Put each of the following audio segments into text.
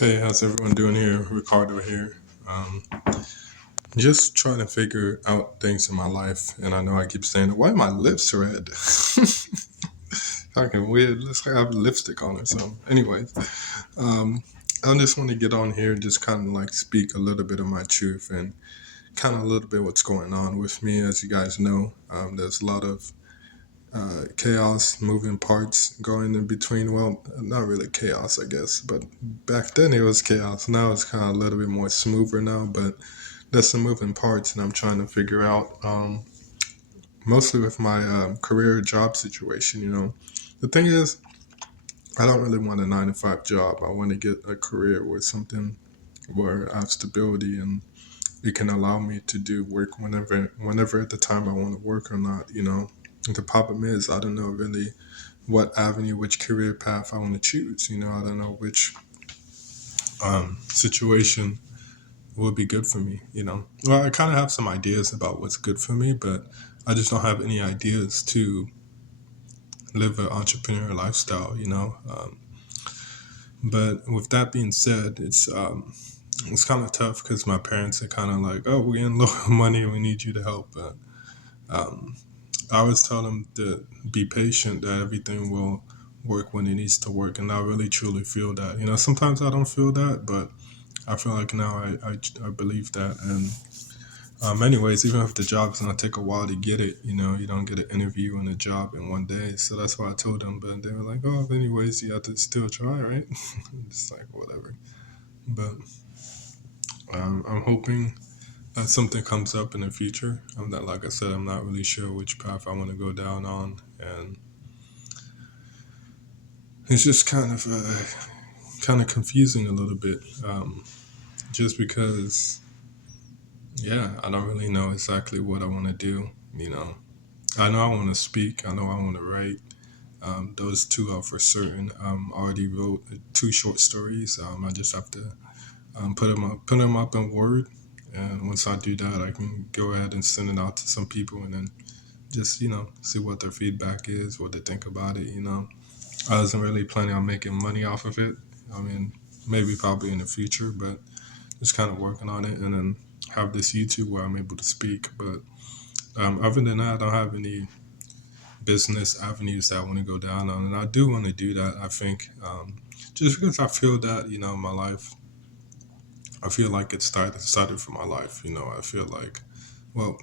Hey, how's everyone doing here? Ricardo here. Um, just trying to figure out things in my life, and I know I keep saying, "Why are my lips red?" Fucking weird. Looks like I have lipstick on or something. Anyways, um, I just want to get on here and just kind of like speak a little bit of my truth and kind of a little bit what's going on with me. As you guys know, there's a lot of chaos, moving parts going in between. Well, not really chaos, I guess, but back then it was chaos. Now it's kind of a little bit more smoother now, but there's some moving parts, and I'm trying to figure out, mostly with my career job situation. The thing is, I don't really want a 9 to 5 job. I want to get a career with something where I have stability and it can allow me to do work whenever at the time I want to work or not. The problem is I don't know really what avenue, which career path I want to choose. I don't know which situation would be good for me. Well, I kind of have some ideas about what's good for me, but I just don't have any ideas to live an entrepreneurial lifestyle. But with that being said, it's kind of tough because my parents are kind of like, oh, we're in low money, we need you to help. But um, I always tell them to be patient, that everything will work when it needs to work. And I really truly feel that. Sometimes I don't feel that, but I feel like now I believe that. And anyways, even if the job's gonna take a while to get it, you don't get an interview and a job in one day. So that's why I told them. But they were like, oh, anyways, you have to still try, right? It's like, whatever. But I'm hoping that something comes up in the future. I'm not, like I said, I'm not really sure which path I want to go down on. And it's just kind of confusing a little bit, just because, yeah, I don't really know exactly what I want to do. I know I want to speak. I know I want to write. Those two are for certain. I already wrote two short stories. I just have to put them up in Word, and once I do that, I can go ahead and send it out to some people, and then just see what their feedback is, what they think about it. I wasn't really planning on making money off of it. I mean, maybe probably in the future, but just kind of working on it, and then have this YouTube where I'm able to speak. But other than that, I don't have any business avenues that I want to go down on, and I do want to do that. I think just because I feel that my life, I feel like it started for my life. I feel like, well,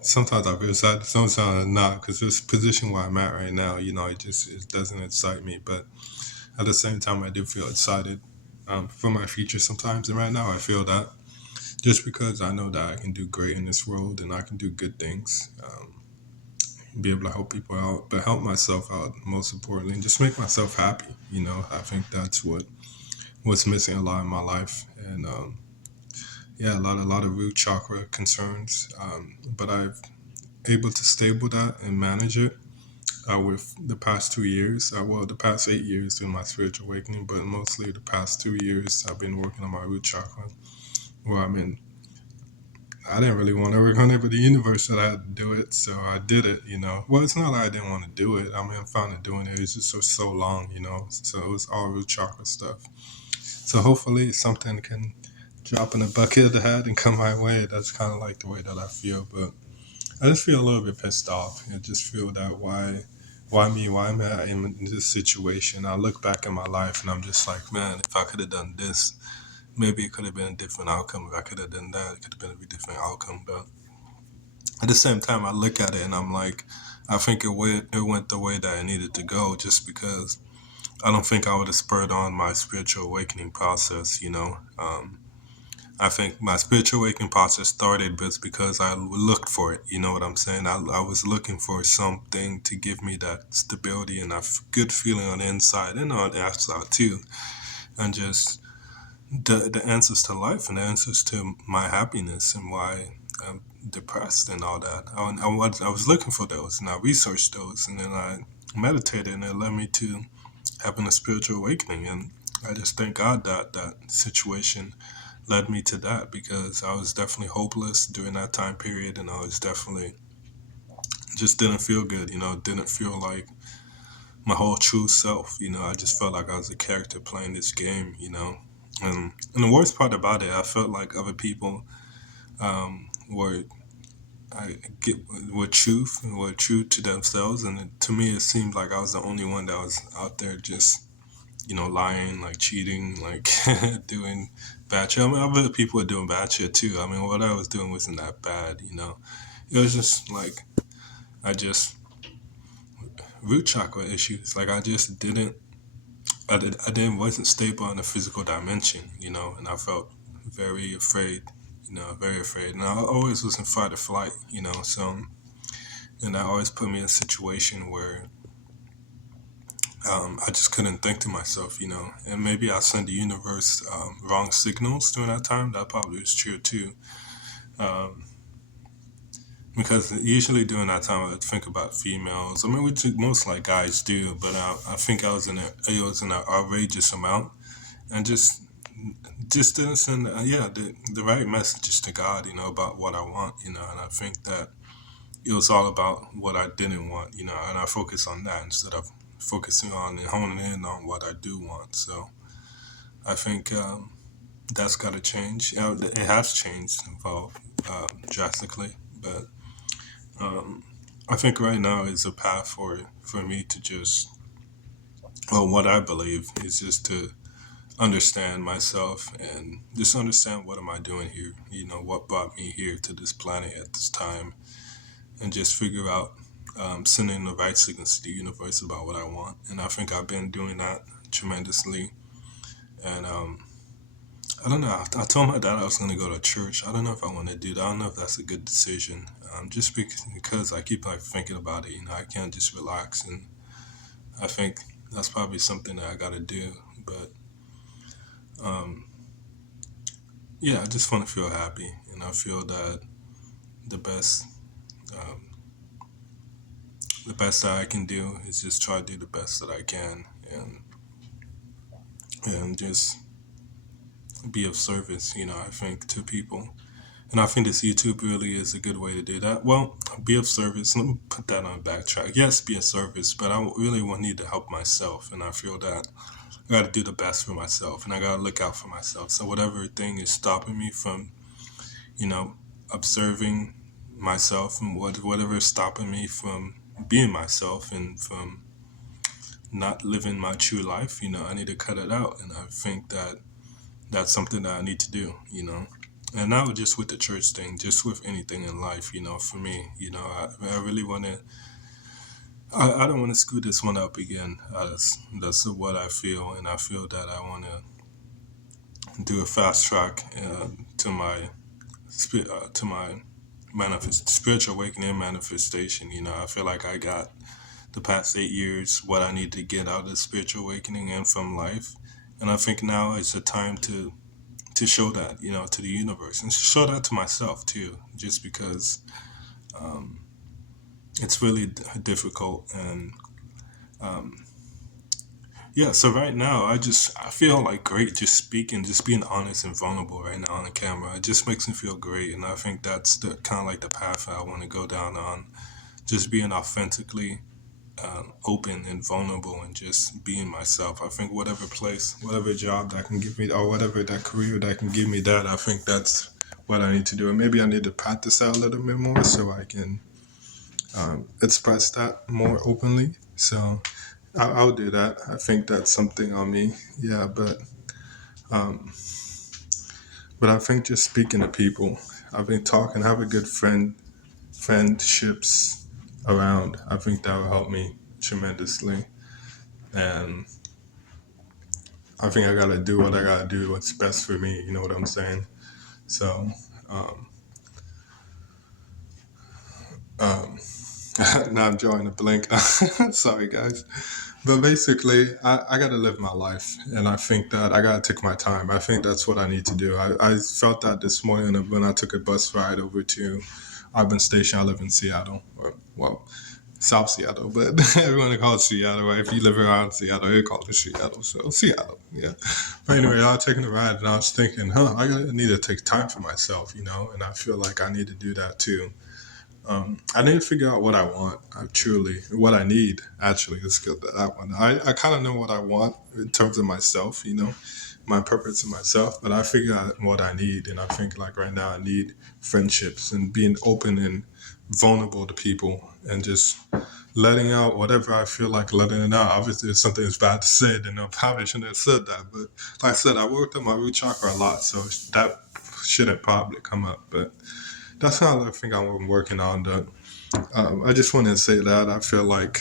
sometimes I feel excited, sometimes not, because this position where I'm at right now, it doesn't excite me. But at the same time, I do feel excited for my future sometimes, and right now I feel that just because I know that I can do great in this world and I can do good things. Be able to help people out, but help myself out most importantly, and just make myself happy. I think that's what's missing a lot in my life, and yeah, a lot of root chakra concerns. But I've able to stable that and manage it with the past 2 years. Well, the past 8 years doing my spiritual awakening, but mostly the past 2 years I've been working on my root chakra. Where I didn't really want to work on it, but the universe said I had to do it, so I did it. Well, it's not like I didn't want to do it. I mean, I'm fine with doing it. It's just so long. So it was all root chakra stuff. So hopefully something can drop in a bucket of the head and come my way. That's kind of like the way that I feel. But I just feel a little bit pissed off. I just feel that why me? Why am I in this situation? I look back in my life and I'm just like, man, if I could have done this, maybe it could have been a different outcome. If I could have done that, it could have been a different outcome. But at the same time, I look at it and I'm like, I think it went the way that it needed to go, just because I don't think I would have spurred on my spiritual awakening process. I think my spiritual awakening process started just because I looked for it. You know what I'm saying? I was looking for something to give me that stability and that good feeling on the inside and on the outside too. And just the answers to life and the answers to my happiness and why I'm depressed and all that. I was looking for those, and I researched those, and then I meditated, and it led me to having a spiritual awakening. And I just thank God that that situation led me to that, because I was definitely hopeless during that time period, and I was definitely just didn't feel good. Didn't feel like my whole true self. I just felt like I was a character playing this game. And the worst part about it, I felt like other people were I get were true to themselves, and to me, it seemed like I was the only one that was out there just lying, like cheating, like doing bad shit. I mean, other people were doing bad shit too. I mean, what I was doing wasn't that bad. It was just like I just root chakra issues. Like I didn't wasn't stable in the physical dimension, and I felt very afraid, very afraid. And I always was in fight or flight, so and that always put me in a situation where I just couldn't think to myself, and maybe I sent the universe wrong signals during that time. That probably was true too, um, because usually during that time I would think about females. I mean, which most like guys do, but I think it was an outrageous amount, and just didn't send the right messages to God, about what I want, and I think that it was all about what I didn't want, and I focus on that instead of focusing on and honing in on what I do want. So I think that's got to change. It has changed, evolved drastically, but I think right now is a path for me to just, well, what I believe is just to understand myself and just understand what am I doing here, what brought me here to this planet at this time, and just figure out sending the right signals to the universe about what I want. And I think I've been doing that tremendously. And I don't know. I told my dad I was going to go to church. I don't know if I want to do that. I don't know if that's a good decision. Just because I keep like thinking about it, I can't just relax. And I think that's probably something that I got to do. But um, yeah, I just want to feel happy, and I feel that the best. Um, the best that I can do is just try to do the best that I can, and just be of service, I think, to people. And I think this YouTube really is a good way to do that. Well, be of service. Let me put that on backtrack. Yes, be of service, but I really need to help myself. And I feel that I got to do the best for myself, and I got to look out for myself. So whatever thing is stopping me from, you know, observing myself, and whatever is stopping me from being myself and from not living my true life, I need to cut it out. And I think that that's something that I need to do. And not just with the church thing, just with anything in life, for me, I really want to, I don't want to screw this one up again. That's what I feel. And I feel that I want to do a fast track to my spiritual awakening manifestation. I feel like I got the past 8 years what I need to get out of spiritual awakening and from life. And I think now is the time to show that, to the universe, and to show that to myself too, just because it's really difficult. And yeah, so right now I feel like great just speaking, just being honest and vulnerable right now on the camera. It just makes me feel great, and I think that's the kind of like the path I want to go down on, just being authentically open and vulnerable and just being myself. I think whatever place, whatever job that can give me, or whatever that career that can give me that, I think that's what I need to do. And maybe I need to practice that a little bit more so I can express that more openly. So I'll do that. I think that's something on me. Yeah, but I think just speaking to people, I've been talking, have a good friendships around. I think that will help me tremendously. And I think I gotta do what I gotta do, what's best for me. You know what I'm saying? So, um, um, now I'm drawing a blank. Sorry, guys. But basically, I gotta live my life, and I think that I gotta take my time. I think that's what I need to do. I felt that this morning when I took a bus ride over to Auburn Station. I live in Seattle, or well, South Seattle, but everyone calls it Seattle. Right? If you live around Seattle, they call it Seattle. So Seattle, yeah. But anyway, I was taking a ride, and I was thinking, I need to take time for myself, and I feel like I need to do that too. I need to figure out what I want. What I need actually. Let's get that one. I kind of know what I want in terms of myself, my purpose in myself, but I figure out what I need. And I think like right now I need friendships and being open and vulnerable to people and just letting out whatever I feel like letting it out. Obviously, if something is bad to say, then I probably shouldn't have said that. But like I said, I worked on my root chakra a lot, so that shouldn't probably come up. But that's how I think I'm working on. That I just want to say that I feel like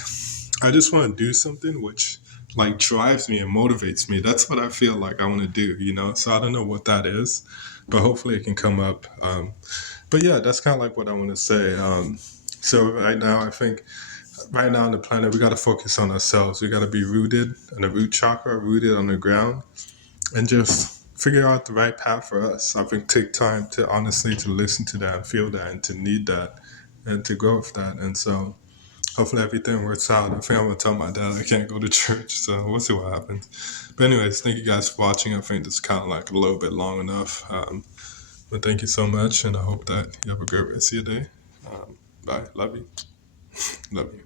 I just want to do something which like drives me and motivates me. That's what I feel like I want to do, you know? So I don't know what that is, but hopefully it can come up. But yeah, that's kind of like what I want to say. So right now, I think right now on the planet, we got to focus on ourselves. We got to be rooted in the root chakra, rooted on the ground, and just figure out the right path for us. I think take time to honestly to listen to that and feel that and to need that and to go with that. And so hopefully everything works out. I think I'm gonna tell my dad I can't go to church, so we'll see what happens. But anyways, thank you guys for watching. I think this is kind of like a little bit long enough. But thank you so much, and I hope that you have a great rest of your day. Bye. Love you. Love you.